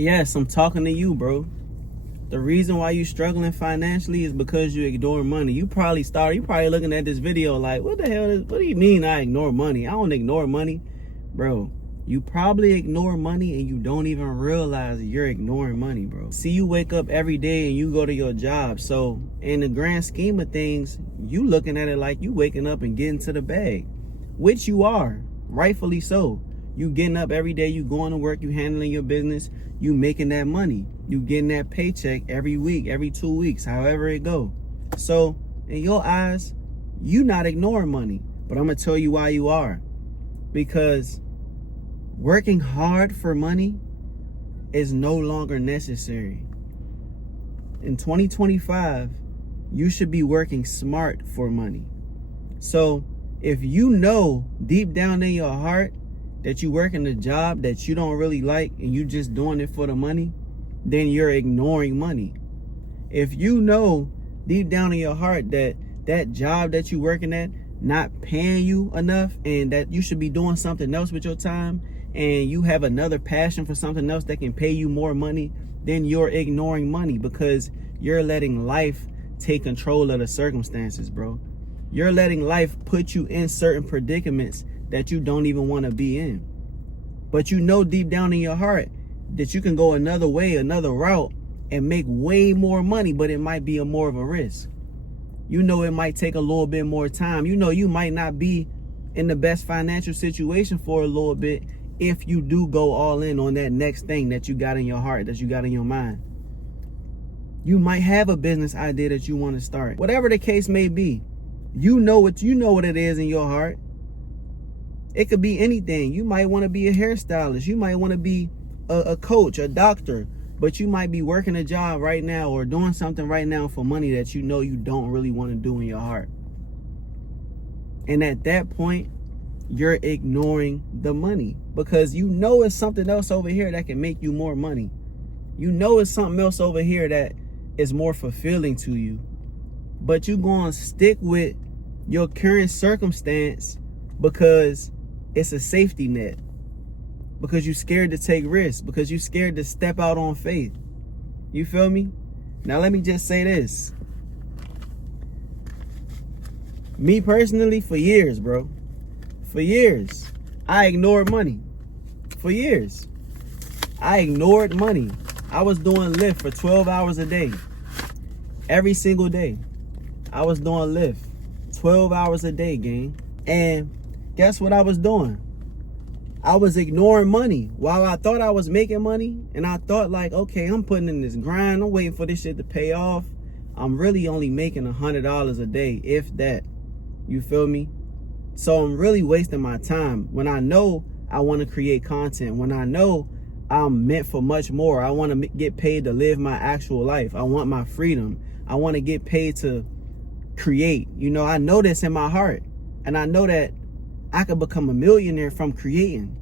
Yes, I'm talking to you, bro. The reason why you struggling financially is because you ignore money. You probably looking at this video like, what the hell what do you mean I ignore money? I don't ignore money. Bro, you probably ignore money and you don't even realize you're ignoring money, bro. See, you wake up every day and you go to your job. So in the grand scheme of things, you looking at it like you waking up and getting to the bag, which you are, rightfully so. You getting up every day, you going to work, you handling your business, you making that money. You getting that paycheck every week, every 2 weeks, however it go. So in your eyes, you not ignoring money. But I'm going to tell you why you are. Because working hard for money is no longer necessary. In 2025, you should be working smart for money. So if you know deep down in your heart that you working a job that you don't really like and you just doing it for the money, then you're ignoring money. If you know deep down in your heart that that job that you working at not paying you enough and that you should be doing something else with your time and you have another passion for something else that can pay you more money, then you're ignoring money because you're letting life take control of the circumstances, bro. You're letting life put you in certain predicaments that you don't even want to be in. But you know deep down in your heart that you can go another way, another route, and make way more money, but it might be more of a risk. You know it might take a little bit more time. You know you might not be in the best financial situation for a little bit if you do go all in on that next thing that you got in your heart, that you got in your mind. You might have a business idea that you want to start. Whatever the case may be, you know what it is in your heart. It could be anything. You might want to be a hairstylist. You might want to be a coach, a doctor, but you might be working a job right now or doing something right now for money that you know you don't really want to do in your heart. And at that point, you're ignoring the money because you know it's something else over here that can make you more money. You know it's something else over here that is more fulfilling to you, but you're going to stick with your current circumstance because it's a safety net, because you're scared to take risks, because you're scared to step out on faith. You feel me? Now let me just say this. Me personally, for years, bro, for years, I ignored money. For years, I ignored money. I was doing Lyft for 12 hours a day. Every single day, I was doing Lyft 12 hours a day, gang. And guess what I was doing? I was ignoring money while I thought I was making money. And I thought like, okay, I'm putting in this grind. I'm waiting for this shit to pay off. I'm really only making $100 a day, if that. You feel me? So I'm really wasting my time when I know I want to create content, when I know I'm meant for much more. I want to get paid to live my actual life. I want my freedom. I want to get paid to create. You know, I know this in my heart. And I know that I could become a millionaire from creating.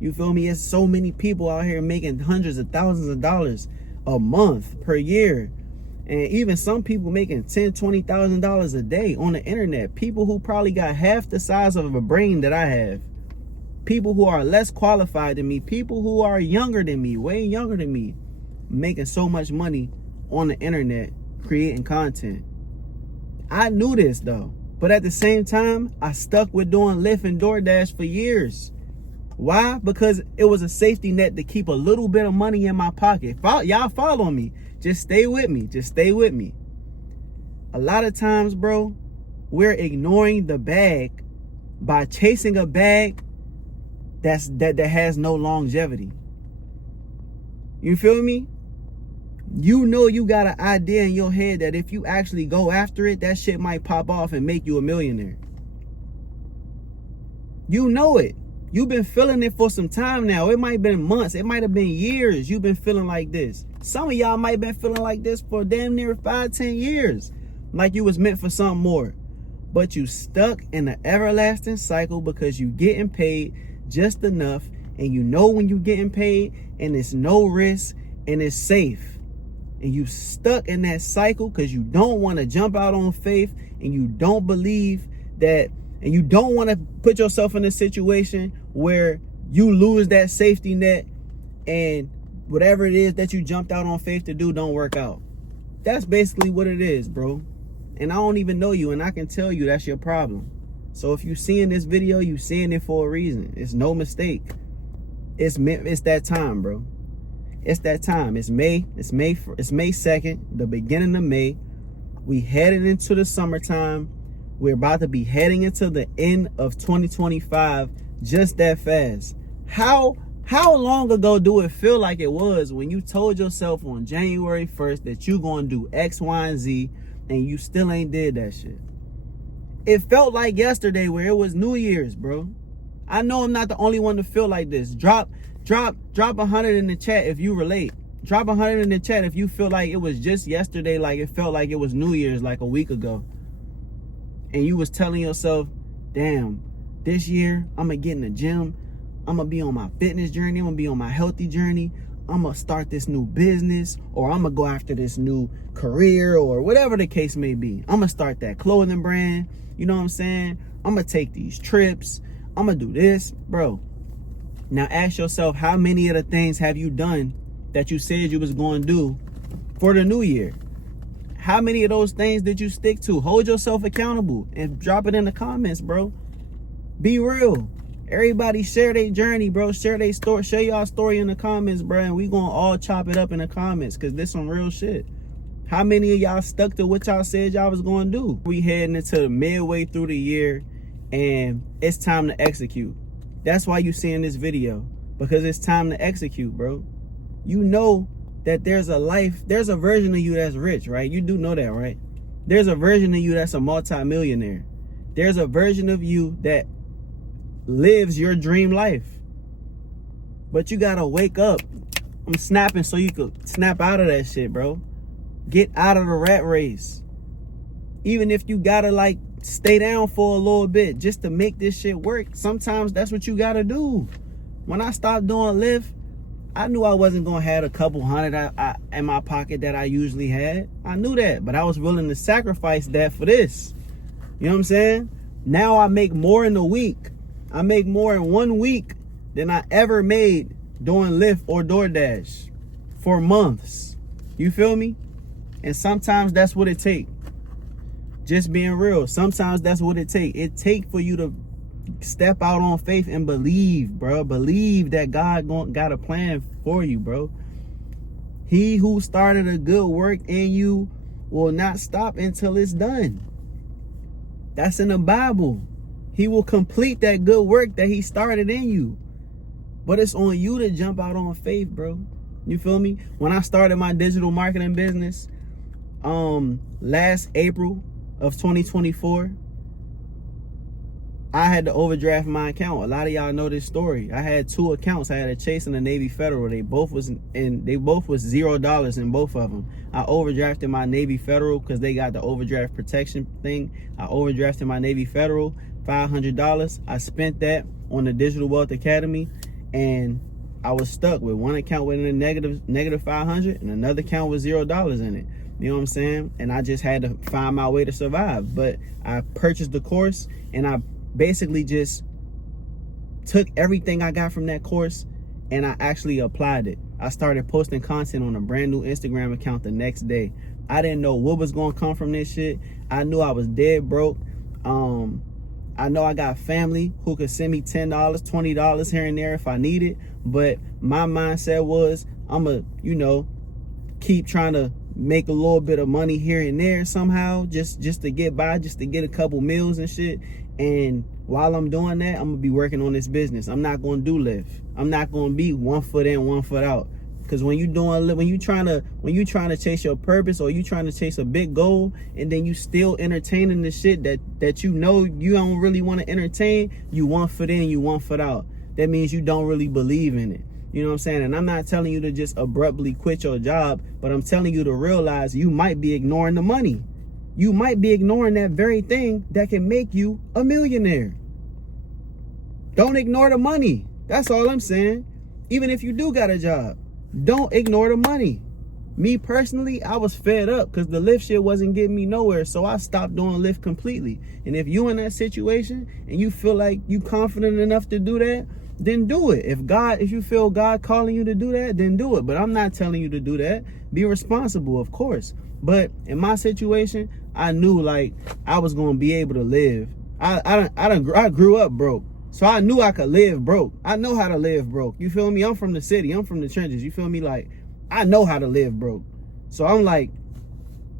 You feel me? There's so many people out here making hundreds of thousands of dollars a month, per year. And even some people making $10,000, $20,000 a day on the internet. People who probably got half the size of a brain that I have. People who are less qualified than me. People who are younger than me, way younger than me, making so much money on the internet, creating content. I knew this though. But at the same time, I stuck with doing Lyft and DoorDash for years. Why? Because it was a safety net to keep a little bit of money in my pocket. Y'all follow me. Just stay with me. Just stay with me. A lot of times, bro, we're ignoring the bag by chasing a bag that has no longevity. You feel me? You know you got an idea in your head that if you actually go after it, that shit might pop off and make you a millionaire. You know it. You've been feeling it for some time now. It might have been months. It might have been years you've been feeling like this. Some of y'all might have been feeling like this for damn near 5-10 years. Like you was meant for something more. But you stuck in an everlasting cycle because you getting paid just enough. And you know when you getting paid and it's no risk and it's safe. And you stuck in that cycle because you don't want to jump out on faith and you don't believe that, and you don't want to put yourself in a situation where you lose that safety net and whatever it is that you jumped out on faith to do don't work out. That's basically what it is, bro. And I don't even know you, and I can tell you that's your problem. So if you seeing this video, you seeing it for a reason. It's no mistake. It's that time, bro. It's that time. It's May 2nd, the beginning of May. We headed into the summertime. We're about to be heading into the end of 2025 just that fast. How long ago do it feel like it was when you told yourself on January 1st that you gonna do X, Y, and Z, and you still ain't did that shit? It felt like yesterday where it was New Year's, bro. I know I'm not the only one to feel like this. Drop 100 in the chat if you relate. Drop 100 in the chat if you feel like it was just yesterday, like it felt like it was New Year's like a week ago. And you was telling yourself, damn, this year I'm gonna get in the gym. I'm gonna be on my fitness journey. I'm gonna be on my healthy journey. I'm gonna start this new business, or I'm gonna go after this new career, or whatever the case may be. I'm gonna start that clothing brand. You know what I'm saying? I'm gonna take these trips. I'm gonna do this, bro. Now ask yourself, how many of the things have you done that you said you was going to do for the new year? How many of those things did you stick to? Hold yourself accountable and drop it in the comments, bro. Be real. Everybody share their journey, bro. Share their story. Share y'all story in the comments, bro. And we gonna all chop it up in the comments, because this some real shit. How many of y'all stuck to what y'all said y'all was gonna do? We heading into midway through the year, and it's time to execute. That's why you seeing this video, because it's time to execute, bro. You know that there's a version of you that's rich, right? You do know that, right? There's a version of you that's a multi-millionaire. There's a version of you that lives your dream life. But you gotta wake up. I'm snapping so you could snap out of that shit, bro. Get out of the rat race. Even if you gotta like stay down for a little bit just to make this shit work, sometimes that's what you gotta do. When I stopped doing Lyft, I knew I wasn't gonna have a couple hundred in my pocket that I usually had. I knew that, but I was willing to sacrifice that for this. You know what I'm saying? Now I make more in a week. I make more in 1 week than I ever made doing Lyft or DoorDash for months. You feel me? And sometimes that's what it takes. Just being real. Sometimes that's what it takes. It takes for you to step out on faith and believe, bro. Believe that God got a plan for you, bro. He who started a good work in you will not stop until it's done. That's in the Bible. He will complete that good work that he started in you. But it's on you to jump out on faith, bro. You feel me? When I started my digital marketing business, last April of 2024, I had to overdraft my account. A lot of y'all know this story. I had 2 accounts. I had a Chase and a Navy Federal. They both was $0 in both of them. I overdrafted my Navy Federal because they got the overdraft protection thing. I overdrafted my Navy Federal $500. I spent that on the Digital Wealth Academy, and I was stuck with one account with a negative 500 and another account with $0 in it. You know what I'm saying? And I just had to find my way to survive. But I purchased the course, and I basically just took everything I got from that course and I actually applied it. I started posting content on a brand new Instagram account the next day. I didn't know what was going to come from this shit. I knew I was dead broke. I know I got family who could send me $10, $20 here and there if I need it. But my mindset was, I'm going to, keep trying to make a little bit of money here and there somehow, just to get by, just to get a couple meals and shit. And while I'm doing that, I'm gonna be working on this business. I'm not gonna do Lyft. I'm not gonna be 1 foot in, 1 foot out. Because when you trying to chase your purpose, or you trying to chase a big goal, and then you still entertaining the shit that you know you don't really want to entertain, you 1 foot in, you 1 foot out. That means you don't really believe in it. You know what I'm saying? And I'm not telling you to just abruptly quit your job, but I'm telling you to realize you might be ignoring the money. You might be ignoring that very thing that can make you a millionaire. Don't ignore the money. That's all I'm saying. Even if you do got a job, don't ignore the money. Me personally, I was fed up because the Lyft shit wasn't getting me nowhere, so I stopped doing Lyft completely. And if you in that situation and you feel like you confident enough to do that, then do it. If you feel God calling you to do that, then do it. But I'm not telling you to do that. Be responsible, of course. But in my situation, I knew like I was gonna be able to live. I grew up broke. So I knew I could live broke. I know how to live broke. You feel me? I'm from the city. I'm from the trenches. You feel me? Like, I know how to live broke. So I'm like,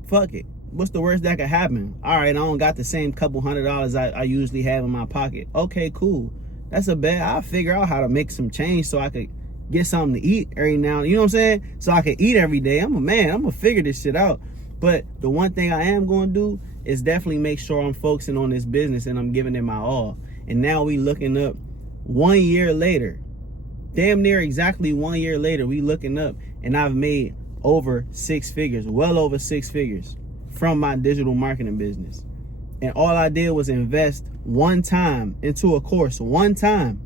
fuck it. What's the worst that could happen? All right, I don't got the same couple $100 I usually have in my pocket. Okay, cool. That's a bet. I'll figure out how to make some change so I could get something to eat every now. You know what I'm saying? So I can eat every day. I'm a man. I'm going to figure this shit out. But the one thing I am going to do is definitely make sure I'm focusing on this business and I'm giving it my all. And now we looking up 1 year later, damn near exactly 1 year later, we looking up and I've made over 6 figures, well over 6 figures from my digital marketing business. And all I did was invest one time into a course, one time.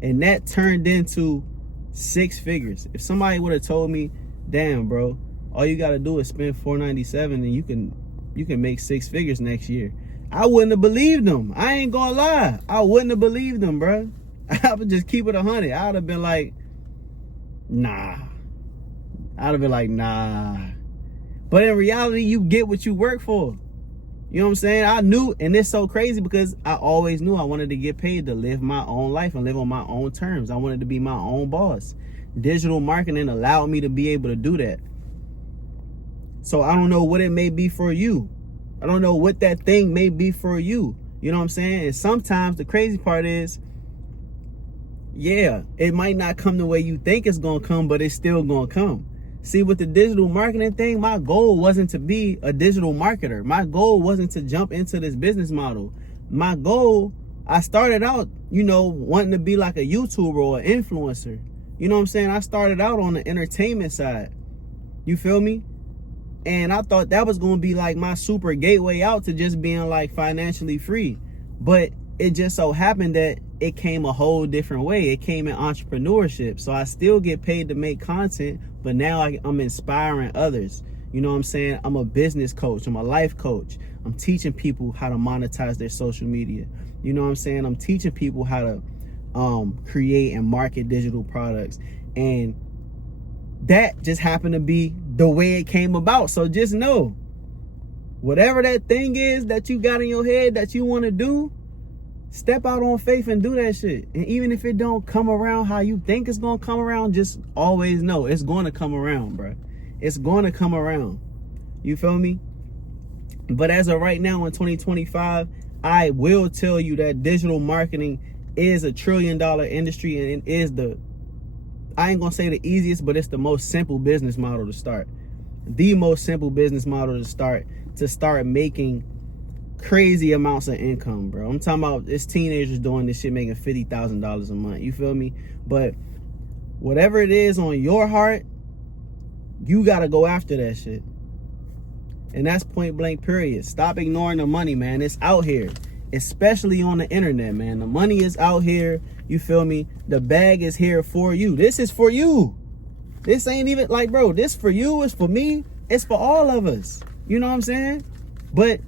And that turned into 6 figures. If somebody would have told me, damn, bro, all you got to do is spend $497 and you can make 6 figures next year, I wouldn't have believed them. I ain't gonna lie. I wouldn't have believed them, bro. I would just keep it 100. I would have been like, nah. I'd have been like, nah. But in reality, you get what you work for. You know what I'm saying? I knew, and it's so crazy because I always knew I wanted to get paid to live my own life and live on my own terms. I wanted to be my own boss. Digital marketing allowed me to be able to do that. So I don't know what it may be for you. I don't know what that thing may be for you. You know what I'm saying? And sometimes the crazy part is, yeah, it might not come the way you think it's going to come, but it's still going to come. See, with the digital marketing thing, my goal wasn't to be a digital marketer. My goal wasn't to jump into this business model. My goal, I started out, wanting to be like a YouTuber or an influencer. You know what I'm saying? I started out on the entertainment side. You feel me? And I thought that was going to be like my super gateway out to just being like financially free. But it just so happened that it came a whole different way. It came in entrepreneurship. So I still get paid to make content, but now I'm inspiring others. You know what I'm saying? I'm a business coach. I'm a life coach. I'm teaching people how to monetize their social media. You know what I'm saying? I'm teaching people how to create and market digital products. And that just happened to be the way it came about. So just know, whatever that thing is that you got in your head that you want to do, step out on faith and do that shit. And even if it don't come around how you think it's going to come around, just always know it's going to come around, bro. It's going to come around. You feel me? But as of right now in 2025, I will tell you that digital marketing is a $1 trillion industry, and it is I ain't gonna say the easiest, but it's the most simple business model to start. The most simple business model to start making crazy amounts of income, bro. I'm talking about it's teenagers doing this shit making $50,000 a month. You feel me? But whatever it is on your heart, you gotta go after that shit. And that's point blank period. Stop ignoring the money, man. It's out here. Especially on the internet, man. The money is out here. You feel me? The bag is here for you. This is for you. This ain't even like, bro, this for you, it's for me, it's for all of us. You know what I'm saying? But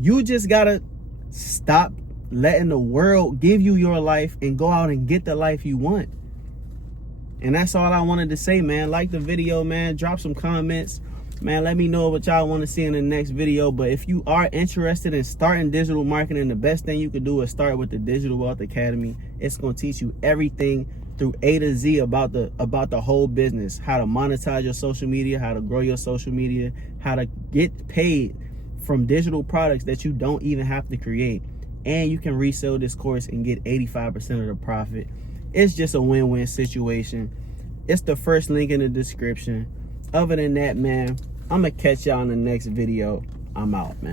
you just gotta stop letting the world give you your life and go out and get the life you want. And that's all I wanted to say, man. Like the video, man. Drop some comments. Man, let me know what y'all want to see in the next video. But if you are interested in starting digital marketing, the best thing you could do is start with the Digital Wealth Academy. It's going to teach you everything through A to Z about the whole business. How to monetize your social media, how to grow your social media, how to get paid from digital products that you don't even have to create. And you can resell this course and get 85% of the profit. It's just a win-win situation. It's the first link in the description. Other than that, man, I'm going to catch y'all in the next video. I'm out, man.